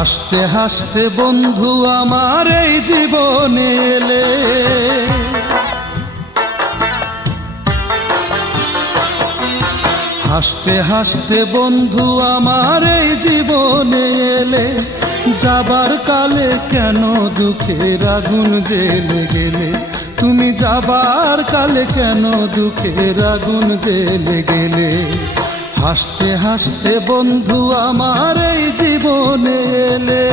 হাসতে হাসতে বন্ধু আমার এই জীবনে এলে, হাসতে হাসতে বন্ধু আমার এই জীবনে এলে, যাবার কালে কেন দুঃখের আগুন জ্বেলে গেলে, তুমি যাবার কালে কেন দুঃখের আগুন জ্বেলে গেলে। হাসতে হাসতে বন্ধু আমার এই জীবনে এলে।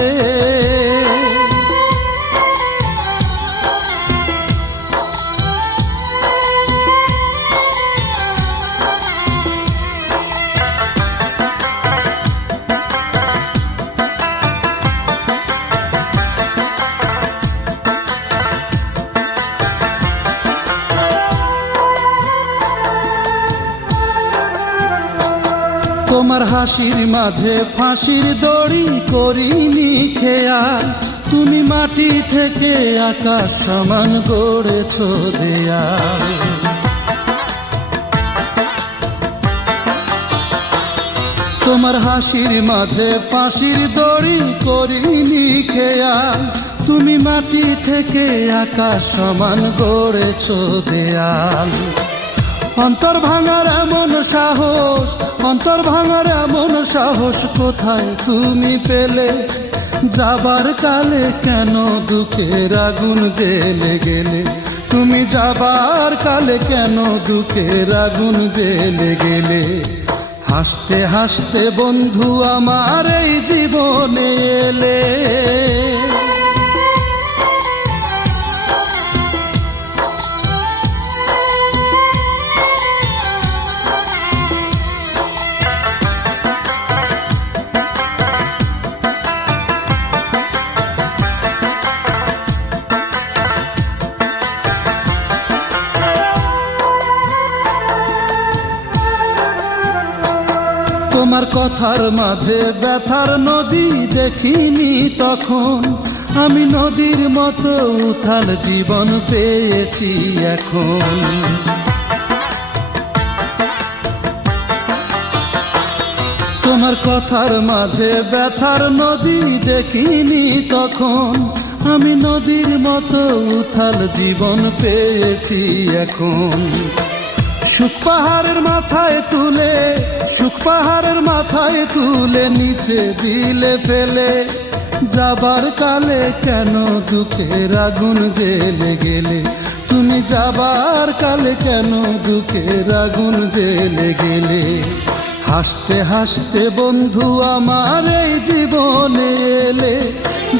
তোমার হাসির মাঝে ফাঁসির দড়ি করিনি খেয়াল, তুমি মাটি থেকে আকাশ সমান গড়েছ দেয়াল। তোমার হাসির মাঝে ফাঁসির দড়ি করিনি খেয়াল, তুমি মাটি থেকে আকাশ সমান গড়েছ দেয়াল। অন্তর ভাঙার এমন সাহস, অন্তর ভাঙার এমন সাহস কোথায় তুমি পেলে, যাবার কালে কেন দুঃখের আগুন জ্বেলে গেলে, তুমি যাবার কালে কেন দুঃখের আগুন জ্বেলে গেলে। হাসতে হাসতে বন্ধু আমার এই জীবনে এলে। তোমার কথার মাঝে ব্যথার নদী দেখিনি তখন, আমি নদীর মতো উথাল জীবন পেয়েছি এখন। তোমার কথার মাঝে ব্যথার নদী দেখিনি তখন, আমি নদীর মতো উথাল জীবন পেয়েছি এখন। সুখ পাহাড়ের মাথায় তুলে, সুখ পাহাড়ের মাথায় তুলে নিচে দিলে ফেলে, যাবার কালে কেন দুঃখের আগুন জ্বেলে গেলে, তুমি যাবার কালে কেন দুঃখের আগুন জ্বেলে গেলে। হাসতে হাসতে বন্ধু আমার এই জীবনে এলে,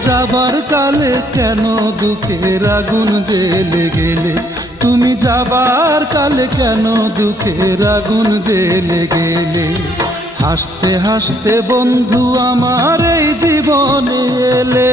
যাবার কালে কেন দুঃখের আগুন জ্বেলে গেলে, তুমি যাবার কালে কেন দুঃখের আগুন জ্বেলে গেলে। হাসতে হাসতে বন্ধু আমার এই জীবনে এলে।